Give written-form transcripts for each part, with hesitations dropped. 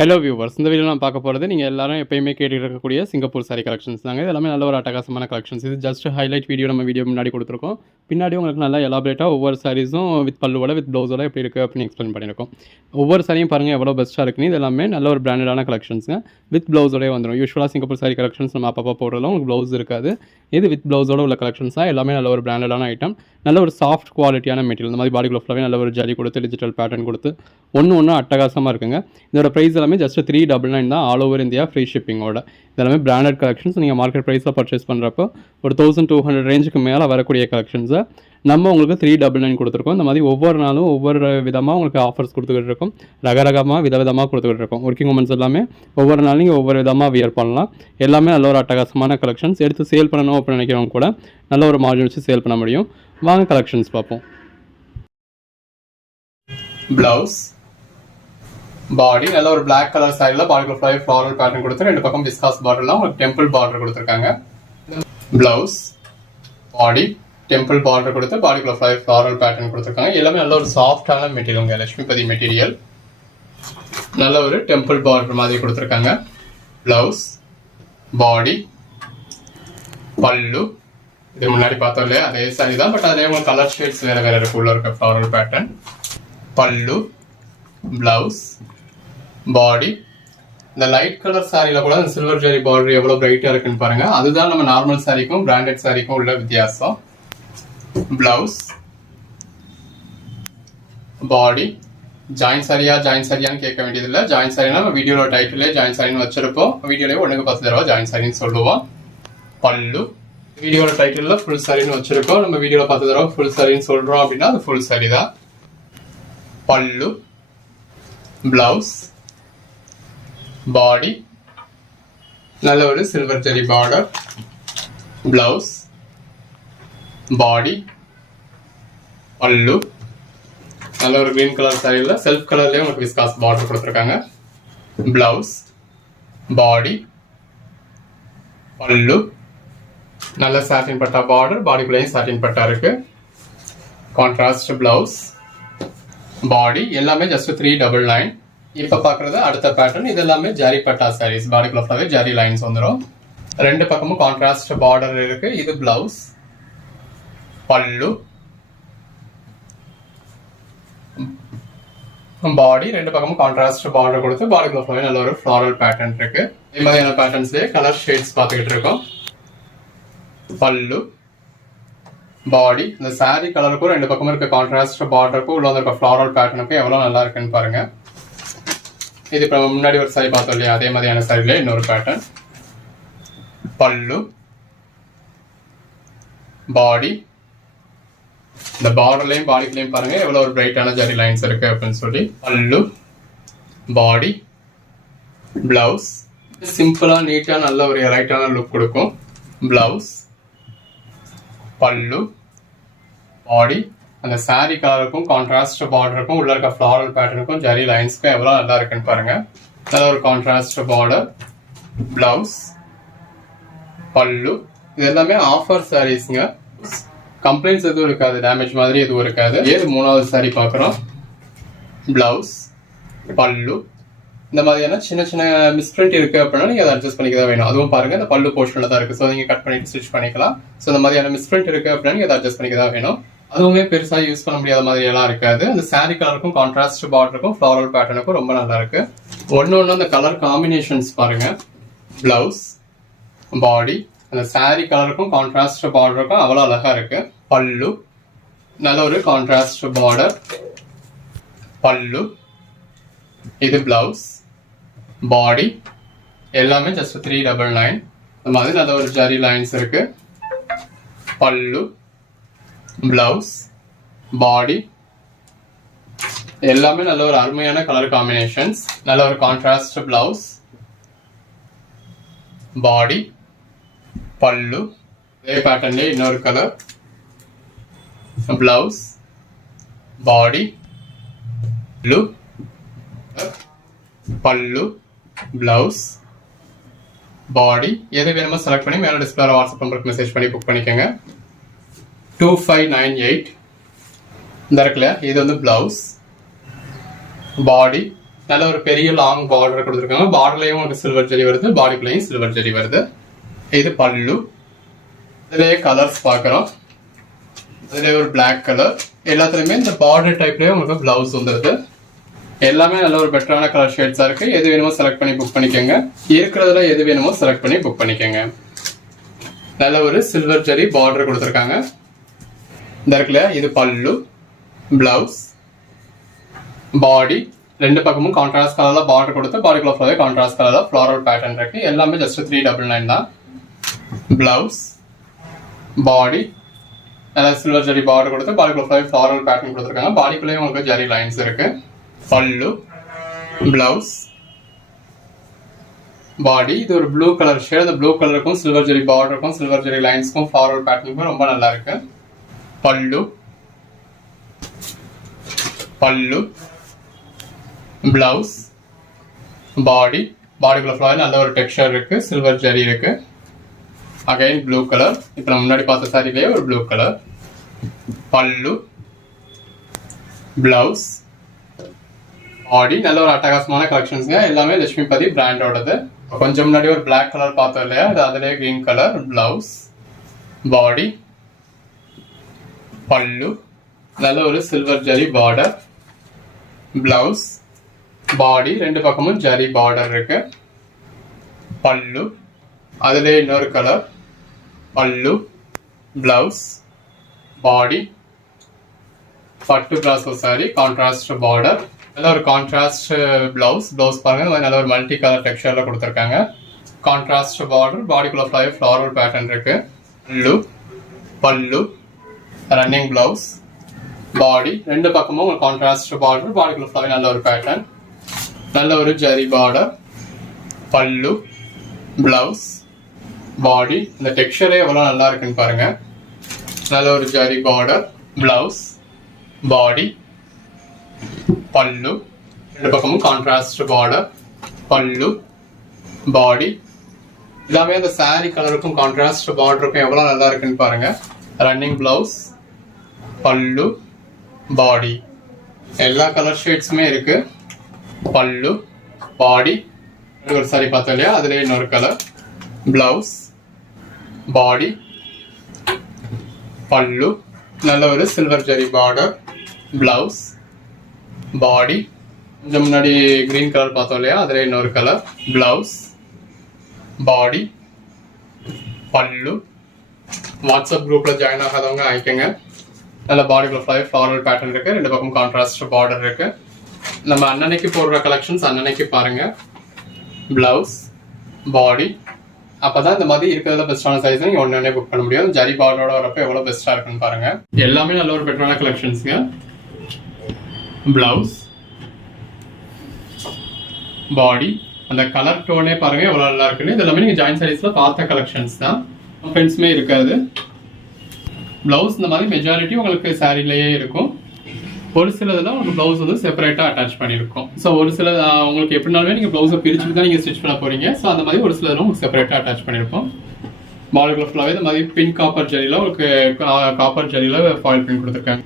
Hello viewers, இந்த video நான் பார்க்க போகிறது நீங்கள் எல்லாரும் எப்பயுமே கேட்டுட்டு இருக்கக்கூடிய சிங்கப்பூர் சாரி கலெக்ஷன்ஸ் தாங்க. இது எல்லாமே நல்ல ஒரு அட்டகாசமான கலெக்ஷன்ஸ். இது ஜஸ்ட் ஹைலைட் வீடியோ நம்ம வீடியோ முன்னாடி கொடுத்துருக்கோம். பின்னாடி உங்களுக்கு நல்லா எலாபரேட்டாக ஒவ்வொரு சாரீஸும் வித் பல்லுவோட வித் ப்ளவுஸோட எப்படி இருக்குது அப்படின்னு எக்ஸ்பிளைன் பண்ணியிருக்கோம். ஒவ்வொரு சாரியும் பாருங்கள் எவ்வளோ பெஸ்ட்டாக இருக்குன்னு. இது எல்லாமே நல்ல ஒரு பிராண்டடான கலெக்ஷன்ஸுங்க. வித் ப்ளவுஸோடய வந்துடும். யூஸ்வலாக சிங்கப்பூர் சாரி கலெக்ஷன்ஸ் நம்ம அப்பப்போ போடுறதுல உங்களுக்கு ப்ளவுஸ் இருக்காது. இது வித் ப்ளவுஸோட உள்ள கலெக்ஷன்ஸ் தான். எல்லாமே நல்ல ஒரு பிராண்டடான ஐட்டம். நல்ல ஒரு சாஃப்ட் குவாலிட்டியான மெட்டீரியல். இந்த மாதிரி பாடி ஃபுல்லாகவே நல்ல ஒரு ஜரி கொடுத்து டிஜிட்டல் பேட்டர்ன் கொடுத்து ஒன்று அட்டகாசமாக இருக்குங்க. இதோட ப்ரைஸ் எல்லாமே ஜஸ்ட் 399 தான். ஆல் ஓவர் இந்தியா ஃப்ரீ ஷிப்பிங்கோட. இதெல்லாமே பிராண்டட் கலெக்ஷன்ஸ். நீங்கள் மார்க்கெட் ப்ரைஸில் பர்ச்சேஸ் பண்ணுறப்போ ஒரு 1200 ரேஞ்சுக்கு மேலே வரக்கூடிய கலெக்ஷன்ஸை நம்ம உங்களுக்கு 399 கொடுத்துருக்கோம். இந்த மாதிரி ஒவ்வொரு நாளும் ஒவ்வொரு விதமாக உங்களுக்கு ஆஃபர்ஸ் கொடுத்துக்கிட்டு இருக்கோம். ரகரகமாக விதவிதமாக கொடுத்துக்கிட்டு இருக்கோம். ஒர்க்கிங் உமன்ஸ் எல்லாமே ஒவ்வொரு நாளும் நீங்கள் ஒவ்வொரு விதமாக வியர் பண்ணலாம். எல்லாமே நல்ல ஒரு அட்டகாசமான கலெக்ஷன்ஸ். எடுத்து சேல் பண்ணணும் அப்படின்னு நினைக்கிறவங்க கூட நல்ல ஒரு மார்ஜின் வச்சு சேல் பண்ண முடியும். வாங்க கலெக்ஷன்ஸ் பார்ப்போம். ப்ளவுஸ் பாடி நல்ல ஒரு பிளாக் கலர் சாரியில் பாடிக்குள்ள ஃபுல்லாக ஃப்ளாரல் பேட்டர்ன் கொடுத்து ரெண்டு பக்கம் விஸ்காஸ் பார்டர்லாம் உங்களுக்கு டெம்பிள் பார்டர் கொடுத்துருக்காங்க. ப்ளவுஸ் பாடி டெம்பிள் பார்டர் கொடுத்து பாடிக்குள்ள ஃபுல்லாக ஃப்ளாரல் பேட்டர்ன் கொடுத்துருக்காங்க. எல்லாமே நல்ல ஒரு சாஃப்டான மெட்டீரியல். லட்சுமிபதி மெட்டீரியல். நல்ல ஒரு டெம்பிள் பார்டர் மாதிரி கொடுத்துருக்காங்க. ப்ளவுஸ் பாடி பல்லு இது முன்னாடி பார்த்தோம் இல்லையா அதே சாரி தான். பட் அதிலே உங்களுக்கு கலர் ஷேட்ஸ் வேற வேற இருக்கு. உள்ள இருக்க ஃப்ளாரல் பேட்டர்ன். பல்லு பிளவுஸ் பாடி. இந்த லைட் கலர் சாரியில கூட இந்த சில்வர் ஜெரி பார்டர் எவ்வளவு பிரைட்டா இருக்குன்னு பாருங்க. அதுதான் நம்ம நார்மல் சாரிக்கும் பிராண்டட் சாரிக்கும் உள்ள வித்தியாசம். பிளவுஸ் பாடி. ஜாயின் சாரியான்னு கேட்க வேண்டியது இல்லை. ஜாயின் சாரினா நம்ம வீடியோல டைட்டிலே ஜாயின் சாரின்னு வச்சிருப்போம். வீடியோலயே 1-10 தடவை ஜாயின் சாரின்னு சொல்லுவோம். பல்லு வீடியோல டைட்டில்ல ஃபுல் சாரின்னு வச்சிருக்கோம். நம்ம வீடியோல 10 தடவை ஃபுல் சாரின்னு சொல்றோம் அப்படின்னா அது ஃபுல் சாரி தான். பல்லு பிளவுஸ் பாடி நல்ல ஒரு சில்வர் ஜெரி பார்டர். பிளவுஸ் பாடி பல்லு நல்ல ஒரு கிரீன் கலர் சாரியில் செல்ஃப் கலர்லயே உங்களுக்கு விஸ்காஸ் பார்டர் கொடுத்துருக்காங்க. பிளவுஸ் பாடி பல்லு நல்ல சாட்டின் பட்டா பார்டர். பாடிக்குள்ளேயும் சாட்டின் பட்டா இருக்கு. கான்ட்ராஸ்ட் பிளவுஸ் பாடி எல்லாமே ஜஸ்ட் 399. இப்ப பாக்குறது அடுத்த பேட்டர்ன். இது எல்லாமே ஜரி பட்டா சாரீஸ். பாடிக்குள்ள ஃபுல்லாவே ஜரி லைன்ஸ் வந்துடும். ரெண்டு பக்கமும் கான்ட்ராஸ்ட் பார்டர் இருக்கு. இது பிளவுஸ் பல்லு பாடி ரெண்டு பக்கமும் கான்ட்ராஸ்ட் பார்டர் கொடுத்து பாடிக்குள்ள ஃபுல்லாவே நல்ல ஒரு ஃப்ளாரல் பேட்டர்ன் இருக்கு. இந்த மாதிரியான பேட்டர்ன்ஸ்லயே கலர் ஷேட்ஸ் பார்த்துக்கிட்டு இருக்கோம். பல்லு பாடி இந்த சாரி கலருக்கும் ரெண்டு பக்கமும் இருக்க கான்ட்ராஸ்ட் பார்டருக்கும் உள்ள இருக்க ஃப்ளாரல் பேட்டர்னுக்கும் எவ்வளவு நல்லா இருக்குன்னு பாருங்க. இது இப்ப முன்னாடி ஒரு சாரி பார்த்தோம் இல்லையா அதே மாதிரியான சாரில இன்னொரு பேட்டர்ன். பல்லு பாடி இந்த பார்டர்லயும் பாடிக்குள்ளயும் பாருங்க எவ்வளவு ஒரு பிரைட்டான ஜரி லைன்ஸ் இருக்கு அப்படின்னு சொல்லி. பல்லு பாடி பிளவுஸ் சிம்பிளா நீட்டா நல்ல ஒரு எலைட்டான லுக் கொடுக்கும். பிளவுஸ் பல்லு பாடி அந்த சாரி கலருக்கும் கான்ட்ராஸ்ட் பார்டருக்கும் உள்ள இருக்க ஃப்ளாரல் பேட்டர்னுக்கும் ஜரி லைன்ஸ்க்கும் எவ்வளவு நல்லா இருக்குன்னு பாருங்க. நல்ல ஒரு கான்ட்ராஸ்ட் பார்டர். பிளவுஸ் பல்லு இது எல்லாமே ஆஃபர் சாரீஸ்ங்க. கம்ப்ளைண்ட்ஸ் எதுவும் இருக்காது. டேமேஜ் மாதிரி எதுவும் இருக்காது. ஏது மூணாவது சாரி பாக்குறோம். பிளவுஸ் பல்லு இந்த மாதிரியான சின்ன சின்ன மிஸ்பிரிண்ட் இருக்கு அப்படின்னா நீங்க அதை அட்ஜஸ்ட் பண்ணிக்க தான் வேணும். அதுவும் பாருங்க இந்த பல்லு போர்ஷன்ல தான் இருக்கு. ஸோ நீங்க கட் பண்ணிட்டு ஸ்டிச் பண்ணிக்கலாம். ஸோ இந்த மாதிரியான மிஸ்பிரிண்ட் இருக்கு அப்படின்னா நீங்க அதை அட்ஜஸ்ட் பண்ணிக்க தான் வேணும். அதுவுமே பெருசா யூஸ் பண்ண முடியாத மாதிரி எல்லாம் இருக்காது. அந்த சாரி கலருக்கும் கான்ட்ராஸ்ட் பார்டருக்கும் ஃப்ளாரல் பேட்டர்னுக்கும் ரொம்ப நல்லா இருக்கு. ஒன்னு அந்த கலர் காம்பினேஷன்ஸ் பாருங்க. பிளவுஸ் பாடி அந்த சாரி கலருக்கும் கான்ட்ராஸ்ட் பார்டருக்கும் அவ்வளவு அழகா இருக்கு. பல்லு நல்ல ஒரு கான்ட்ராஸ்ட் பார்டர். பல்லு இது பிளவுஸ் பாடி எல்லாமே ஜஸ்ட் 399. இந்த மாதிரி நல்ல ஒரு ஜரி லைன்ஸ் இருக்கு. பல்லு பிளவுஸ் பாடி எல்லாமே நல்ல ஒரு அருமையான கலர் காம்பினேஷன்ஸ். நல்ல ஒரு கான்ட்ராஸ்ட் பிளவுஸ் பாடி பல்லு இதே பேட்டர்ன்ல இன்னொரு கலர். பிளவுஸ் பாடி ப்ளூ பல்லு பிளவுஸ் பாடி எது வேணுமோ செலக்ட் பண்ணி மேல டிஸ்பிளே வாட்ஸ்அப் நம்பருக்கு மெசேஜ் பண்ணி புக் பண்ணிக்கோங்க. 2598 இந்த இருக்குல்ல இது வந்து பிளவுஸ் பாடி நல்ல ஒரு பெரிய லாங் பார்டர் கொடுத்துருக்காங்க. பார்டர்லயும் உங்களுக்கு சில்வர் ஜெரி வருது, பாடிக்குள்ளேயும் சில்வர் ஜெரி வருது. இது பல்லு. இதுலயே கலர்ஸ் பார்க்குறோம். இதுல ஒரு பிளாக் கலர். எல்லாத்துலயுமே இந்த பார்டர் டைப்லயே உங்களுக்கு பிளவுஸ் வந்துருது. எல்லாமே நல்ல ஒரு பெட்டரான கலர் ஷேட்ஸா இருக்கு. எது வேணுமோ செலக்ட் பண்ணி புக் பண்ணிக்கோங்க. இருக்கிறதுல எது வேணுமோ செலக்ட் பண்ணி புக் பண்ணிக்கோங்க. நல்ல ஒரு சில்வர் ஜெரி பார்டர் கொடுத்துருக்காங்க. இந்த இருக்குல்ல, இது பல்லு, பிளவுஸ், பாடி. ரெண்டு பக்கமும் கான்ட்ராஸ்ட் கலர்ல பார்டர் கொடுத்து பாடிக்குள்ள ஃபுல்லாவே கான்ட்ராஸ்ட் கலர்ல ஃப்ளாரல் பேட்டர்ன் இருக்கு. எல்லாமே ஜஸ்ட் 399 தான். பிளவுஸ், பாடி, நல்ல சில்வர் ஜெரி பார்டர் கொடுத்து பாடிக்குள்ள ஃபுல்லாவே ஃப்ளாரல் பேட்டர்ன் கொடுத்துருக்காங்க. பாடிக்குள்ளேயும் உங்களுக்கு ஜெரி லைன்ஸ் இருக்கு. பல்லு, பிளவுஸ், பாடி. இது ஒரு ப்ளூ கலர் ஷேட். அந்த ப்ளூ கலருக்கும் சில்வர் ஜெரி பார்டருக்கும் சில்வர் ஜெரி லைன்ஸ்க்கும் ஃப்ளாரல் பேட்டர்னுக்கும் ரொம்ப நல்லா இருக்கு. பல்லு, பல்லு, பிளவுஸ், பாடி. பாடிக்குள்ள ஃபுல்லாவே நல்ல ஒரு டெக்ஸ்சர் இருக்கு, சில்வர் ஜெரி இருக்கு. Again blue colour. இப்போ நம்ம முன்னாடி பார்த்த சாரிலேயே ஒரு ப்ளூ கலர். பல்லு, பிளவுஸ், பாடி. நல்ல ஒரு அட்டகாசமான கலெக்ஷன்ஸ்ங்க. எல்லாமே லட்சுமிபதி பிராண்டோடது. கொஞ்சம் முன்னாடி ஒரு பிளாக் கலர் பார்த்தோம் இல்லையா, அது அதுலேயே கிரீன் கலர். பிளவுஸ், பாடி, பல்லு. நல்ல ஒரு சில்வர் ஜெரி பார்டர். பிளவுஸ், பாடி. ரெண்டு பக்கமும் ஜெரி பார்டர் இருக்கு. பல்லு, அதுல இன்னொரு கலர். பல்லு, பிளவுஸ், பாடி. பட்டு பிராசோ சாரி, கான்ட்ராஸ்ட் பார்டர். நல்ல ஒரு கான்ட்ராஸ்ட் பிளவுஸ். பிளவுஸ் பாருங்க, நல்ல ஒரு மல்டி கலர் டெக்ஸ்சர்ல கொடுத்துருக்காங்க. Contrast border. பாடிக்குள்ள ஃபுல்லாவே ஃப்ளாரல் பேட்டர்ன் இருக்கு. பல்லு, பல்லு, ரன்னிங் பிளவுஸ், பாடி. ரெண்டு பக்கமும் ஒரு கான்ட்ராஸ்ட் பார்டர். பாடிக்குள்ள ஃபுல்லாவே நல்ல ஒரு பேட்டர்ன். நல்ல ஒரு ஜெரி பார்டர். பல்லு, பிளவுஸ், பாடி. இந்த டெக்ஸ்சரே எவ்வளவு நல்லா இருக்குன்னு பாருங்க. நல்ல ஒரு ஜெரி பார்டர், பிளவுஸ், பாடி, பல்லு. ரெண்டு பக்கமும் கான்ட்ராஸ்ட் பார்டர். பல்லு, பாடி. எல்லாமே அந்த சாரி கலருக்கும் கான்ட்ராஸ்ட் பார்டருக்கும் எவ்வளவு நல்லா இருக்குன்னு பாருங்க. ரன்னிங் பிளவுஸ், பல்லு, பாடி. எல்லா கலர் ஷேட்ஸுமே இருக்கு. பல்லு, பாடி. ஒரு சாரி பார்த்தோம் இல்லையா, அதுல இன்னொரு கலர். பிளவுஸ், பாடி, பல்லு. நல்ல ஒரு சில்வர் ஜெரி பார்டர். பிளவுஸ், பாடி. கொஞ்சம் முன்னாடி கிரீன் கலர் பார்த்தோம் இல்லையா, அதுல இன்னொரு கலர். பிளவுஸ், பாடி, பல்லு. வாட்ஸ்அப் குரூப்ல ஜாயின் ஆகாதவங்க ஆயிக்கங்க. நல்ல பாடிக்குள்ள ஃபுல்லாவே ஃப்ளாரல் பேட்டர்ன் இருக்கு. ரெண்டு பக்கம் கான்ட்ராஸ்ட் பார்டர் இருக்கு. நம்ம அன்னன்னைக்கு போடுற கலெக்ஷன்ஸ் அன்னன்னைக்கு பாருங்க. பிளவுஸ், பாடி. அப்பதான் இந்த மாதிரி இருக்கிறதுல பெஸ்டான சைஸ் நீங்க ஒன்னே புக் பண்ண முடியும். ஜரி பார்டரோட வரப்ப எவ்வளவு பெஸ்டா இருக்குன்னு பாருங்க. எல்லாமே நல்ல ஒரு பெட்டரான கலெக்ஷன்ஸ்ங்க. பிளவுஸ், பாடி. அந்த கலர் டோனே பாருங்க எவ்வளவு நல்லா இருக்குன்னு. இது எல்லாமே நீங்க ஜாயின் சாரீஸ்ல பார்த்த கலெக்ஷன்ஸ் தான். ஃப்ரெண்ட்ஸ்மே இருக்காது. பிளவுஸ் இந்த மாதிரி மெஜாரிட்டி உங்களுக்கு சாரிலேயே இருக்கும். ஒரு சிலதுல உங்களுக்கு பிளவுஸ் வந்து செப்பரேட்டா அட்டாச் பண்ணிருக்கும். ஸோ ஒரு சில உங்களுக்கு எப்படினாலுமே நீங்க பிளவுஸை பிரிச்சுட்டு தான் நீங்க ஸ்டிச் பண்ண போறீங்க. ஸோ அந்த மாதிரி ஒரு சிலதுல உங்களுக்கு செப்பரேட்டா அட்டாச் பண்ணிருப்போம். பாடிக்குள்ள ஃபுல்லாவே இந்த மாதிரி பிங்க் காப்பர் ஜெரியில உங்களுக்கு காப்பர் ஜெரியில ஃபாயில் பிரிண்ட் கொடுத்துருக்காங்க.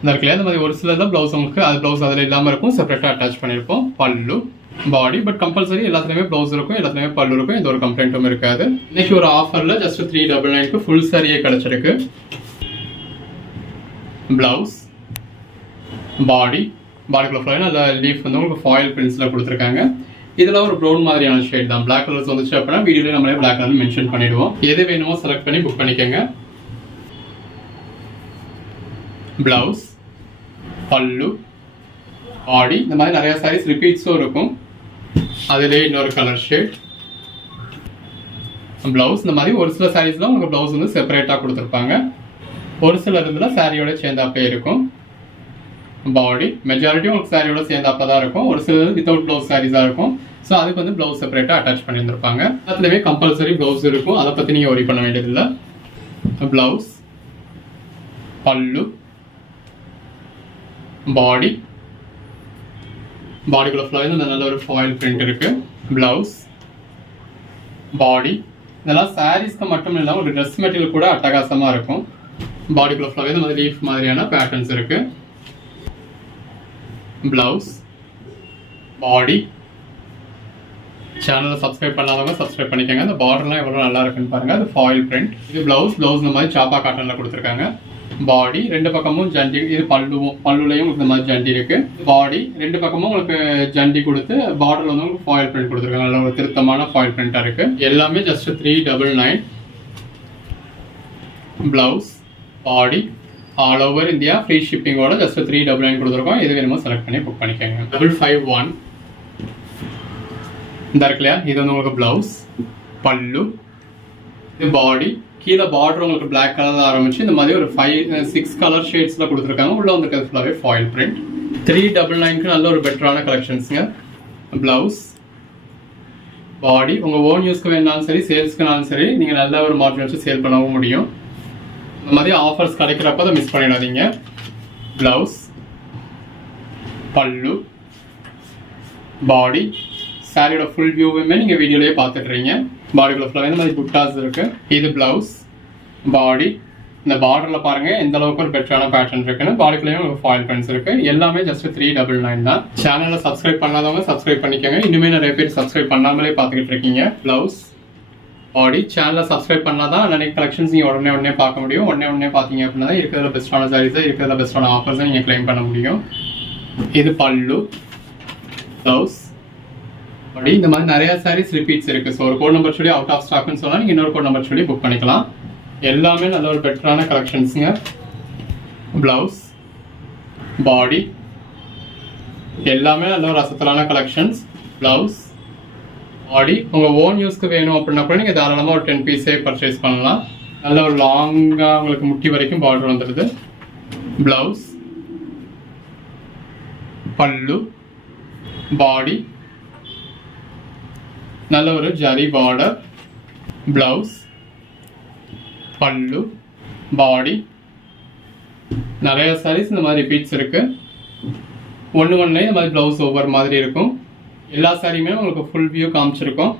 இந்த இருக்குல்ல, இந்த மாதிரி ஒரு சிலதுல பிளவுஸ் உங்களுக்கு அது பிளவுஸ் அதில் இல்லாம இருக்கும், செப்பரேட்டா அட்டாச் பண்ணிருப்போம். பல்லு, பாடி. பட் கம்பல்சரி எல்லாத்துலயுமே பிளவுஸ் இருக்கும், எல்லாத்துலயுமே பல்லு இருக்கும். எந்த ஒரு கம்ப்ளைண்ட்டும் இருக்காது. இன்னைக்கு ஒரு ஆஃபர்ல ஜஸ்ட் 399 ஃபுல் சாரியே கிடைச்சிருக்கு. பிளவுஸ், பாடி. பாடிக்குள்ள ஃபுல்லாக நல்ல லீஃப் வந்து உங்களுக்கு ஃபாயில் பிரிண்ட்ஸ்ல கொடுத்துருக்காங்க. இதெல்லாம் ஒரு ப்ரௌன் மாதிரியான ஷேட் தான். பிளாக் கலர்ஸ் வந்துச்சு அப்படின்னா வீடியோல நம்மளே பிளாக் கலர் மென்ஷன் பண்ணிடுவோம். எது வேணுமோ செலக்ட் பண்ணி புக் பண்ணிக்கோங்க. பிளவுஸ், பல்லு, பாடி. இந்த மாதிரி நிறைய சாரீஸ் ரிப்பீட்ஸும் இருக்கும். அதிலே இன்னொரு கலர் ஷேட். பிளவுஸ். இந்த மாதிரி ஒரு சில சாரீஸ்ல உங்களுக்கு பிளவுஸ் வந்து செப்பரேட்டா கொடுத்துருப்பாங்க. ஒரு சில இதுல சாரியோட சேர்ந்தாப்பே இருக்கும். பாடி மெஜாரிட்டி உங்களுக்கு சாரியோட சேர்ந்தாப்ப தான் இருக்கும். ஒரு சில வித்தவுட் பிளவுஸ் சாரீஸா இருக்கும். ஸோ அதுக்கு வந்து பிளவுஸ் செப்பரேட்டா அட்டாச் பண்ணியிருந்திருப்பாங்க. அதுலவே கம்பல்சரி பிளவுஸ் இருக்கும். அதை பத்தி நீங்க ஒரி பண்ண வேண்டியதில்லை. பிளவுஸ், பல்லு, பாடி. பாடிக்குள்ள ஃபுல்லாக நல்ல ஒரு ஃபாயில் பிரிண்ட் இருக்கு. பிளவுஸ், பாடி. இதெல்லாம் சாரீஸ்க்கு மட்டும் இல்லாமல் ஒரு ட்ரெஸ் மெட்டீரியல் கூட அட்டகாசமா இருக்கும். பாடிக்குள்ள ஃபுல்லாவே இந்த மாதிரி லீஃப் மாதிரியான பேட்டர்ன்ஸ் இருக்கு. பிளவுஸ், பாடி. சேனலை சப்ஸ்கிரைப் பண்ணாதவங்க சப்ஸ்கிரைப் பண்ணிக்கோங்க. இந்த பார்டர்லாம் எவ்வளோ நல்லா இருக்குன்னு பாருங்க. அது ஃபாயில் பிரிண்ட். இது பிளவுஸ் இந்த மாதிரி சாப்பா காட்டன்ல கொடுத்துருக்காங்க. பாடி ரெண்டு பக்கமும் ஜண்டி. இது பல்லுலையும் இந்த மாதிரி ஜண்டி இருக்கு. பாடி ரெண்டு பக்கமும் உங்களுக்கு ஜண்டி கொடுத்து பார்டர்ல வந்து உங்களுக்கு ஃபாயில் பிரிண்ட் கொடுத்துருக்காங்க. நல்ல ஒரு திருத்தமான ஃபாயில் பிரிண்டா இருக்கு. எல்லாமே just 399. Blouse, body all over India free ஷிப்பிங்கோட ஜஸ்ட் 399 கொடுத்துருக்கோம். எது வேணுமோ செலக்ட் பண்ணி புக் பண்ணிக்கோங்க. 551 இந்த இருக்கு இல்லையா, இது வந்து உங்களுக்கு பிளவுஸ், பல்லு, இது பாடி. கீழே பார்டர் உங்களுக்கு பிளாக் கலர்ல ஆரம்பிச்சு இந்த மாதிரி ஒரு 5-6 கலர் ஷேட்ஸ்ல கொடுத்துருக்காங்க. உள்ள வந்துருக்கிறது ஃபுல்லாவே ஃபாயில் பிரிண்ட். 399க்கு நல்ல ஒரு பெட்டரான கலெக்ஷன்ஸுங்க. பிளவுஸ், பாடி உங்க ஓன் யூஸ்க்கு வேணாலும் சரி, சேல்ஸ்க்குனாலும் சரி, நீங்க நல்ல ஒரு மார்ஜின் வச்சு சேல் பண்ணவும் முடியும். இந்த மாதிரி ஆஃபர்ஸ் கிடைக்கிறப்ப அதை மிஸ் பண்ணிடாதீங்க. பிளவுஸ், பல்லு, பாடி. சாரியோட ஃபுல் வியூவுமே நீங்க வீடியோலயே பார்த்துட்டு இருக்கீங்க. பாடிக்குள்ள ஃபுல்லாக இந்த மாதிரி புட்டாஸ் இருக்கு. இது பிளவுஸ், பாடி. இந்த பார்டர்ல பாருங்க எந்த அளவுக்கு ஒரு பெட்டரான பேட்டர்ன் இருக்குன்னு. பாடிக்குள்ளேயும் ஒரு ஃபாயில் பிரிண்ட்ஸ் இருக்கு. எல்லாமே ஜஸ்ட் 399 தான். சேனலை சப்ஸ்கிரைப் பண்ணாதவங்க சப்ஸ்கிரைப் பண்ணிக்கோங்க. இன்னுமே நிறைய பேர் சப்ஸ்கிரைப் பண்ணாமலே பார்த்துக்கிட்டு இருக்கீங்க. பிளவுஸ், பாடி. சேனலை சப்ஸ்கிரைப் பண்ணாதான் நிறைய கலெக்ஷன்ஸ் நீங்க உடனே பார்க்க முடியும். உடனே பார்த்தீங்க அப்படின்னா தான் இருக்கிறதுல பெஸ்ட்டான சாரீஸை, இருக்கிறதுல பெஸ்ட்டான ஆஃபர்ஸை நீங்க கிளைம் பண்ண முடியும். இது பல்லு, பிளவுஸ், பாடி. இந்த மாதிரி நிறைய சாரீஸ் ரிப்பீட்ஸ் இருக்கு. ஸோ ஒரு கோட் நம்பர் சொல்லி அவுட் ஆஃப் ஸ்டாக்னு சொன்னா நீங்க இன்னொரு கோட் நம்பர் சொல்லி புக் பண்ணிக்கலாம். எல்லாமே நல்ல ஒரு பெட்டரான கலெக்ஷன்ஸுங்க. பிளவுஸ், பாடி எல்லாமே நல்ல ஒரு அசத்தலான கலெக்ஷன்ஸ். பிளவுஸ், பாடி உங்க ஓன் யூஸ்க்கு வேணும் அப்படின்னா கூட நீங்க தாராளமா ஒரு 10 பீஸே பர்ச்சேஸ் பண்ணலாம். நல்ல ஒரு லாங்கா உங்களுக்கு முட்டி வரைக்கும் பார்டர் வந்துடுது. பிளவுஸ், பல்லு, பாடி நல்ல ஒரு ஜரி பார்டர். பிளவுஸ், பல்லு, பாடி. நிறைய சாரீஸ் இந்த மாதிரி ரிப்பீட்ஸ் இருக்கு. ஒன்று இந்த மாதிரி பிளவுஸ் ஒவ்வொரு மாதிரி இருக்கும். எல்லா சாரியுமே உங்களுக்கு ஃபுல் வியூ காமிச்சிருக்கோம்.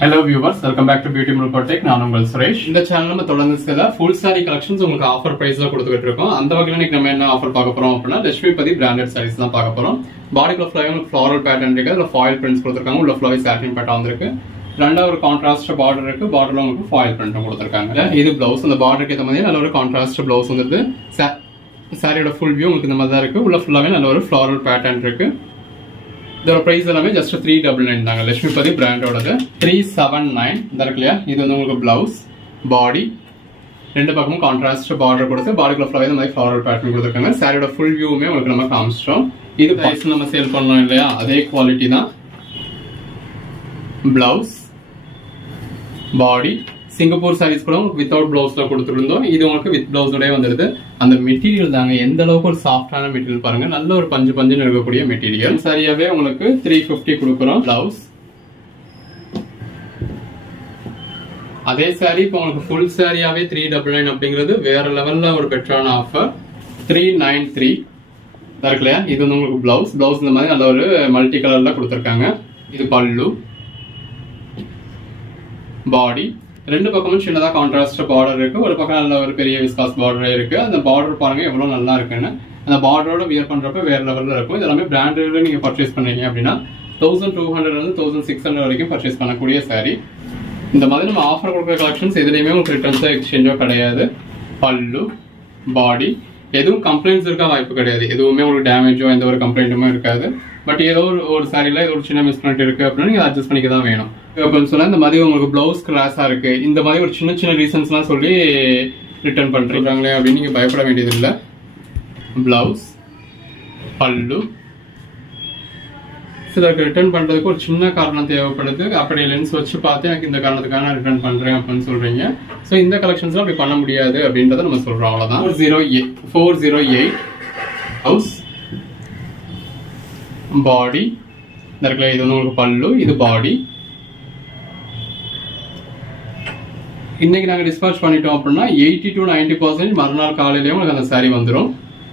Hello viewers, welcome back to beauty முல்கோ டெக். நான் உங்கள் சுரேஷ். இந்த சேனல் நம்ம தொடர்ந்து சில ஃபுல் சாரி கலெக்ஷன்ஸ் உங்களுக்கு ஆஃபர் பிரைஸ்ல கொடுத்துட்டு இருக்கோம். அந்த வகையில் இன்னைக்கு நம்ம என்ன ஆஃபர் பார்க்க போறோம் அப்படின்னா லட்சுமிபதி பிராண்டட் சாரீஸ் தான் பார்க்க போறோம். பாடிக்குள்ள ஃபுல்லாக உங்களுக்கு ஃப்ளாரல் பேட்டர்ன் இருக்கு. அதில் ஃபாயில் பிரிண்ட்ஸ் கொடுத்துருக்காங்க. உள்ள ஃபுல்லாவே சாட்டின் பேட்டர்ன் வந்திருக்கு. ரெண்டாவது ஒரு கான்ட்ராஸ்ட் பார்டர் இருக்கு. பார்டர்ல உங்களுக்கு ஃபாயில் பிரிண்ட்டும் கொடுத்துருக்காங்க. இது பிளவுஸ். அந்த பார்டருக்கு ஏற்ற மாதிரி நல்ல ஒரு கான்ட்ராஸ்ட் பிளவுஸ் வந்துருது. சாரியோட ஃபுல் வியூ உங்களுக்கு இந்த மாதிரி தான் இருக்கு. உள்ள ஃபுல்லாவே நல்ல ஒரு ஃப்ளாரல் பேட்டர்ன் இருக்கு. இதோட பிரைஸ் எல்லாமே ஜஸ்ட் 399 தாங்க. லட்சுமிபதி பிராண்டோடது. 379 இந்த இருக்கு இல்லையா, இது வந்து உங்களுக்கு பிளவுஸ், பாடி. ரெண்டு பக்கமும் கான்ட்ராஸ்ட் பார்டர் கொடுத்து பாடிக்குள்ள ஃபுல்லாவே இந்த மாதிரி ஃப்ளாரல் பேட்டர்ன் கொடுத்துருக்காங்க. சாரியோட ஃபுல் வியூவுமே உங்களுக்கு நம்ம காமிச்சிட்டோம். இது பிரைஸ் நம்ம சேல் பண்ணோம் இல்லையா, அதே குவாலிட்டி தான். பிளவுஸ், பாடி. சிங்கப்பூர் சாரீஸ் கூட உங்களுக்கு வித்தவுட் பிளவுஸ்ல கொடுத்துருந்தோம். இது உங்களுக்கு வித் பிளவுஸோடய வந்துருது. அந்த மெட்டீரியல் தாங்க எந்த அளவுக்கு ஒரு சாஃப்டான மெட்டீரியல் பாருங்க. நல்ல ஒரு பஞ்சுன்னு இருக்கக்கூடிய மெட்டீரியல். சரியாவே உங்களுக்கு 350 கொடுக்குறோம். பிளவுஸ். அதே சாரி இப்போ உங்களுக்கு ஃபுல் சாரியாவே 399 அப்படிங்கிறது வேற லெவல்ல ஒரு பெட்டரான ஆஃபர். 393 இருக்கு இல்லையா, இது வந்து உங்களுக்கு பிளவுஸ் இந்த மாதிரி நல்ல ஒரு மல்டி கலர்ல கொடுத்துருக்காங்க. இது பல்லு, பாடி. ரெண்டு பக்கமும் சின்னதா கான்ட்ராஸ்ட் பார்டர் இருக்கு. ஒரு பக்கம் நல்ல ஒரு பெரிய விஸ்காஸ் பார்டர் இருக்கு. அந்த பார்டர் பாருங்க எவ்வளவு நல்லா இருக்குன்னு. அந்த பார்டரோட வியர் பண்றப்ப வேற லெவல்ல இருக்கும். இதெல்லாமே பிராண்டட்ல நீங்க பர்ச்சேஸ் பண்றீங்க அப்படின்னா 1200 இருந்து 1600 வரைக்கும் பர்ச்சேஸ் பண்ணக்கூடிய சாரி. இந்த மாதிரி நம்ம ஆஃபர் கொடுக்குற கலெக்ஷன்ஸ் எதுலையுமே உங்களுக்கு ரிட்டர்ன்ஸோ எக்ஸ்சேஞ்சோ கிடையாது. பல்லு, பாடி. எதுவும் கம்ப்ளைண்ட்ஸ் இருக்க வாய்ப்பு கிடையாது. எதுவுமே உங்களுக்கு டேமேஜோ எந்த ஒரு கம்ப்ளைண்ட்டுமே இருக்காது. பட் ஏதோ ஒரு சாரியில ஒரு சின்ன மிஸ்பிரிண்ட் இருக்கு அப்படின்னா நீங்க அட்ஜஸ்ட் பண்ணிக்க தான் வேணும். அப்படின்னு சொன்னா இந்த மாதிரி உங்களுக்கு பிளவுஸ் கிராஸா இருக்கு, இந்த மாதிரி ஒரு சின்ன ரீசன்ஸ் எல்லாம் சொல்லி ரிட்டர்ன் பண்றாங்களே அப்படின்னு நீங்க பயப்பட வேண்டியது இல்லை. பிளவுஸ், பல்லு. சிலருக்கு ரிட்டர்ன் பண்றதுக்கு ஒரு சின்ன காரணம் தேவைப்படுது. அப்படி லென்ஸ் வச்சு பார்த்து எனக்கு இந்த காரணத்துக்காக நான் ரிட்டர்ன் பண்றேன் அப்படின்னு சொல்றீங்க. ஸோ இந்த கலெக்ஷன்ஸ்லாம் அப்படி பண்ண முடியாது அப்படின்றத நம்ம சொல்றோம். அவ்வளவுதான். 408 ஹவுஸ், பாடி. இந்த இருக்குல்ல, இது வந்து உங்களுக்கு பல்லு, இது பாடி. இன்னைக்கு நாங்கள் டிஸ்பாச் பண்ணிட்டோம் அப்படின்னா 80 to 90% மறுநாள் காலையிலேயும் உங்களுக்கு அந்த சாரி வந்துடும்.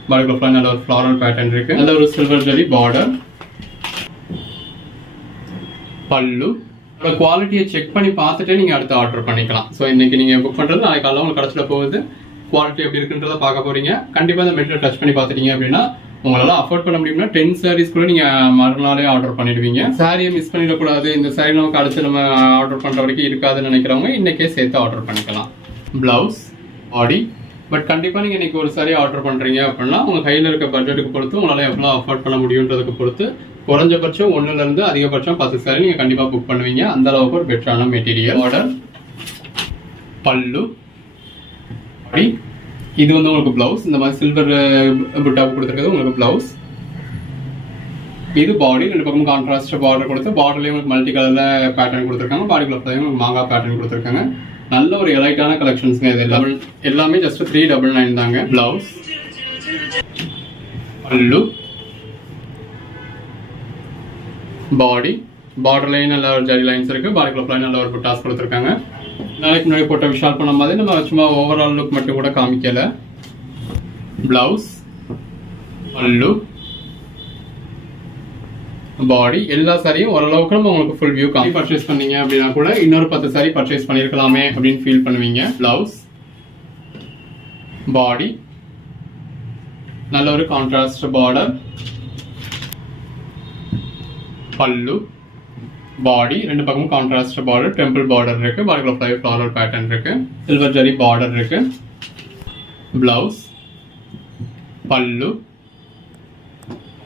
பாடிக்குள்ள நல்ல ஒரு ஃப்ளாரல் பேட்டர்ன் இருக்கு. நல்ல ஒரு சில்வர் ஜெரி பார்டர். பல்லு. குவாலிட்டியை செக் பண்ணி பார்த்துட்டே நீங்க அடுத்து ஆர்டர் பண்ணிக்கலாம். ஸோ இன்னைக்கு நீங்க புக் பண்றது நாளைக்கு காலையில் உங்களுக்கு கடைசியில் போகுது. குவாலிட்டி எப்படி இருக்குன்றத பார்க்க போறீங்க. கண்டிப்பா இந்த மெட்டீரியல் டச் பண்ணி பார்த்துட்டீங்க அப்படின்னா உங்களால அஃபோர்ட் பண்ண முடியும்னா 10 sarees கூட நீங்க மறுநாளே ஆர்டர் பண்ணிடுவீங்க. சாரியை மிஸ் பண்ணிடக்கூடாது, இந்த சாரி நமக்கு அடுத்து நம்ம ஆர்டர் பண்ற வரைக்கும் இருக்காதுன்னு நினைக்கிறவங்க இன்னைக்கே சேர்த்து ஆர்டர் பண்ணிக்கலாம். Blouse, body. பட் கண்டிப்பா நீங்க இன்னைக்கு ஒரு சாரி ஆர்டர் பண்றீங்க அப்படின்னா உங்க கையில இருக்க பட்ஜெட்டுக்கு பொறுத்து, உங்களால எவ்வளவு அஃபோர்ட் பண்ண முடியுன்றதுக்கு பொறுத்து குறைஞ்சபட்சம் 1ல இருந்து அதிகபட்சம் 10 சாரி நீங்க கண்டிப்பா புக் பண்ணுவீங்க. அந்த அளவுக்கு ஒரு பெட்டரான மெட்டீரியல். ஆர்டர், பல்லு, பாடி. இது வந்து உங்களுக்கு பிளவுஸ். இந்த மாதிரி சில்வர் புட்டாப் கொடுத்துருக்கிறது உங்களுக்கு பிளவுஸ். இது பாடி. 2 பக்கமும் கான்ட்ராஸ்ட் பார்டர் கொடுத்து, பார்டர்லயும் உங்களுக்கு மல்டி கலர்ல பேட்டர்ன் கொடுத்துருக்காங்க. பாடிக்குள்ள உங்களுக்கு மாங்கா பேட்டர்ன் கொடுத்துருக்காங்க. நல்ல ஒரு எலைட்டான கலெக்ஷன்ஸ். இது எல்லாமே ஜஸ்ட் 399 தாங்க. பிளவுஸ், பல்லு, பாடி. பார்டர்லயும் நல்ல ஒரு ஜரி லைன்ஸ் இருக்கு. பாடிக்குள்ள நல்ல ஒரு புட்டாஸ் கொடுத்துருக்காங்க. நாளைக்கு முன்னாடி போட்ட விஷால் பண்ண மாதிரி நம்ம சும்மா ஓவரால் லுக் மட்டும் கூட காமிக்கல. பிளவுஸ், பல்லு, பாடி. எல்லா சாரியும் ஓரளவுக்கு நம்ம உங்களுக்கு ஃபுல் வியூ பர்ச்சேஸ் பண்ணீங்க அப்படின்னா கூட இன்னொரு 10 சாரி பர்ச்சேஸ் பண்ணிருக்கலாமே அப்படின்னு ஃபீல் பண்ணுவீங்க. பிளவுஸ், பாடி, நல்ல ஒரு கான்ட்ராஸ்ட் பார்டர், பல்லு, பாடி. 2 பக்கமும் கான்ட்ராஸ்ட் பார்டர், டெம்பிள் பார்டர் இருக்கு. பாடிக்குள்ள ஃப்ளோரல் பேட்டர்ன் இருக்கு. சில்வர் ஜரி பார்டர் இருக்கு. பிளவுஸ், பல்லு,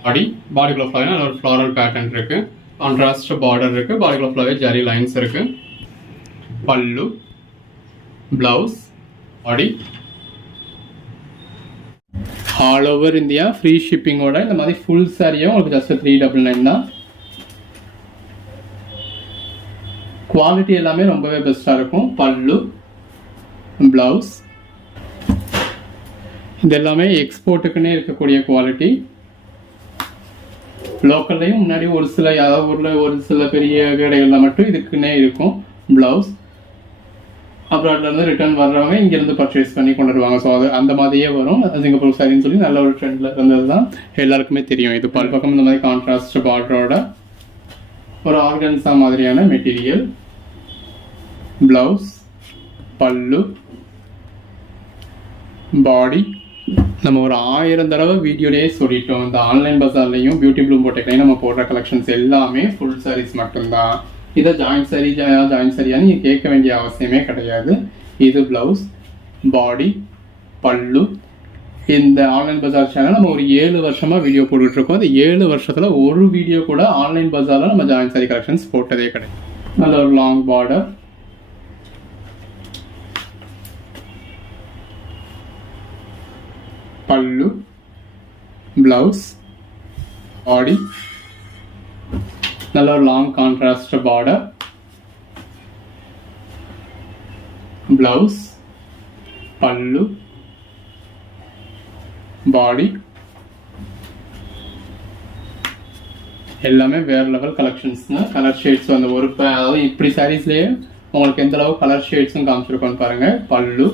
பாடி. பாடிக்குள்ள நல்ல ஒரு ஃப்ளோரல் பேட்டர்ன் இருக்கு. கான்ட்ராஸ்ட் பார்டர் இருக்கு. பாடிக்குள்ள ஜரி லைன்ஸ் இருக்கு. பல்லு, blouse, body. All over India free ஷிப்பிங்கோட இந்த மாதிரி ஃபுல் சாரியும் உங்களுக்கு ஜஸ்ட் 399 தான். குவாலிட்டி எல்லாமே ரொம்பவே பெஸ்டா இருக்கும். பல்லு, பிளவுஸ். இது எல்லாமே எக்ஸ்போர்ட்டுக்குன்னே இருக்கக்கூடிய குவாலிட்டி. லோக்கல்லையும் முன்னாடி ஒரு சில ஊர்ல ஒரு சில பெரிய கடைகள்ல மட்டும் இதுக்குன்னே இருக்கும். பிளவுஸ் அப்ராட்ல இருந்து ரிட்டர்ன் வர்றவங்க இங்க இருந்து பர்ச்சேஸ் பண்ணி கொண்டு வருவாங்க. ஸோ அது அந்த மாதிரியே வரும். சிங்கப்பூர் சாரின்னு சொல்லி நல்ல ஒரு ட்ரெண்ட்ல இருந்தது தான் எல்லாருக்குமே தெரியும். இது பல் பக்கம் இந்த மாதிரி கான்ட்ராஸ்ட் பார்டரோட ஒரு ஆர்கன்ஸா மாதிரியான மெட்டீரியல். பிளவுஸ், பல்லு, பாடி. நம்ம ஒரு 1000 தடவை வீடியோலேயே சொல்லிட்டோம். இந்த ஆன்லைன் பஜார்லையும் பியூட்டி ப்ளூம் போட்டேக்லையும் நம்ம போடுற கலெக்ஷன்ஸ் எல்லாமே ஃபுல் சாரீஸ் மட்டும்தான். இதை ஜாயின் சரியான்னு நீங்க கேட்க வேண்டிய அவசியமே கிடையாது. இது பிளவுஸ், பாடி, பல்லு. இந்த ஆன்லைன் பஜார் சேனல் நம்ம ஒரு 7 வருஷமா வீடியோ போட்டுட்டு இருக்கோம். அந்த 7 வருஷத்துல ஒரு வீடியோ கூட ஆன்லைன் பஜார்ல நம்ம ஜாயின் சாரி கலெக்ஷன்ஸ் போட்டதே கிடையாது. நல்ல ஒரு லாங் பார்டர், பல்லு, பிளவுஸ், பாடி. நல்ல ஒரு லாங் கான்ட்ராஸ்ட் பார்டர், பிளவுஸ், பல்லு, பாடி. எல்லாமே வேற லெவல் கலெக்ஷன்ஸ். கலர் ஷேட்ஸ் வந்து ஒரு அதாவது இப்படி சாரீஸ்லயே உங்களுக்கு எந்த அளவு கலர் ஷேட்ஸும் காமிச்சிருக்கோன்னு பாருங்க. பல்லு,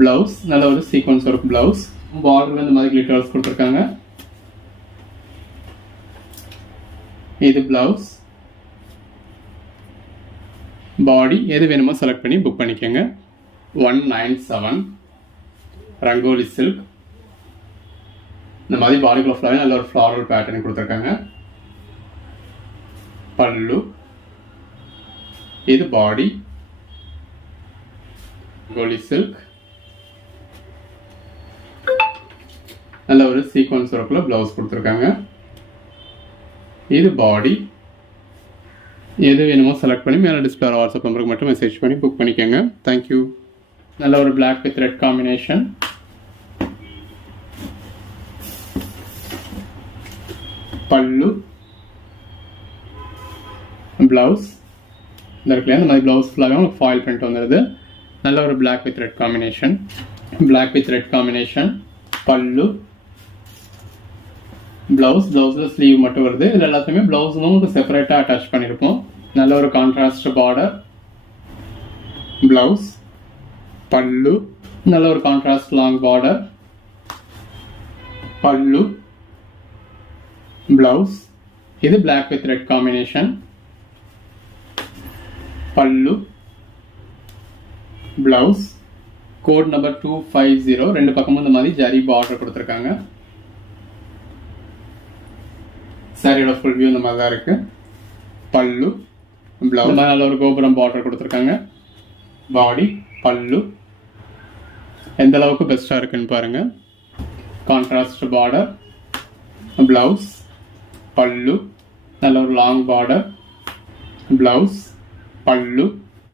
பிளவுஸ், நல்ல ஒரு சீக்வன்ஸ் ஒர்க் பிளவுஸ். பார்டர்ல இந்த மாதிரி கிளிட்டர்ஸ் கொடுத்துருக்காங்க. இது பிளவுஸ், பாடி. எது வேணுமோ செலக்ட் பண்ணி புக் பண்ணிக்கோங்க. 197 ரங்கோலி சில்க். இந்த மாதிரி பாடிக்குள்ள ஃப்ளவர் நல்ல ஒரு ஃப்ளாரல் பேட்டர்ன் கொடுத்துருக்காங்க. பல்லு, இது பாடி, ரங்கோலி சில்க். நல்ல ஒரு சீக்வன்ஸ் ஒர்க்ல பிளவுஸ் கொடுத்துருக்காங்க. இது பாடி. எது வேணுமோ செலக்ட் பண்ணி மேலே டிஸ்பிளே வாட்ஸ்அப் நம்பருக்கு மட்டும் மெசேஜ் பண்ணி புக் பண்ணிக்கோங்க. தேங்க்யூ. நல்ல ஒரு black with red combination. Pallu, blouse. இந்த இடத்துல இந்த மாதிரி பிளவுஸ் ஃபுல்லாகவே உங்களுக்கு ஃபாயில் பிரிண்ட் வந்துடுது. நல்ல ஒரு black with red combination. Black with red combination. Pallu, blouse. பிளவுஸ்ல ஸ்லீவ் மட்டும் வருது. இதுல எல்லாத்தையுமே பிளவுஸ் உங்களுக்கு செப்பரேட்டா அட்டாச் பண்ணிருப்போம். நல்ல ஒரு கான்ட்ராஸ்ட் பார்டர், பிளவுஸ், பல்லு. நல்ல ஒரு contrast long border, pallu, blouse. இது black with red combination. Pallu, blouse. Code number 250. 2 பக்கமும் இந்த மாதிரி ஜரி பார்டர் கொடுத்துருக்காங்க. சாரியோட ஃபுல் வியூ இந்த மாதிரி தான் இருக்கு. பல்லு, பிளவுஸ் நல்ல ஒரு கோபுரம் பார்டர் கொடுத்துருக்காங்க. பாடி, பல்லு எந்த அளவுக்கு பெஸ்ட்டாக இருக்குன்னு பாருங்க. கான்ட்ராஸ்ட் பார்டர், பிளவுஸ், பல்லு நல்ல ஒரு லாங் பார்டர், பிளவுஸ், பல்லு